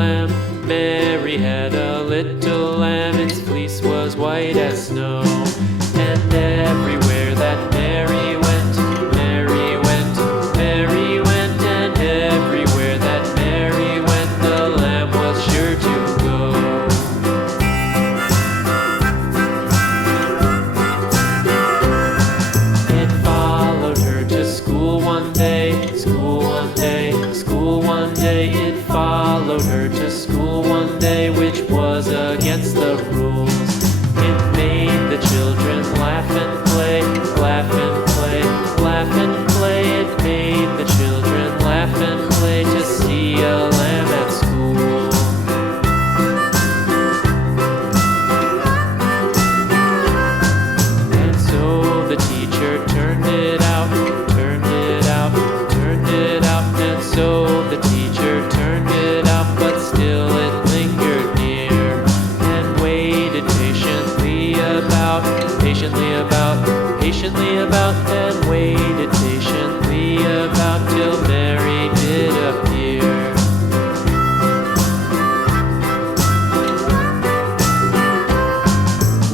lamb. Mary had a little lamb, its fleece was white as snow. And everywhere that Mary went, Mary went, Mary went, and everywhere that Mary went, the lamb was sure to go. It followed her to school one day, school one day, school one day. It followed her to school one day, which was against the rules. It made the children laugh and play, laugh and play, laugh and play. It made the children laugh and play to see a lamb at school. And so the teacher turned it out, turned it out, turned it out. And so the teacher turned it out, but still it lingered near and waited patiently about, patiently about, patiently about, and waited patiently about till Mary did appear.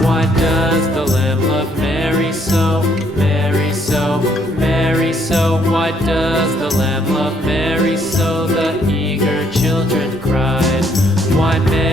Why does the lamb love Mary so, Mary so, Mary so? Why does the lamb love Mary so? The eager children cried. Why Mary